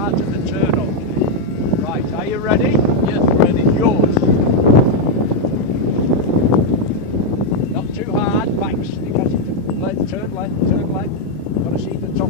start at the turn, okay? Right, are you ready? Yes, ready. Yours. Not too hard, backs. You got to turn left, turn left. Got to see the top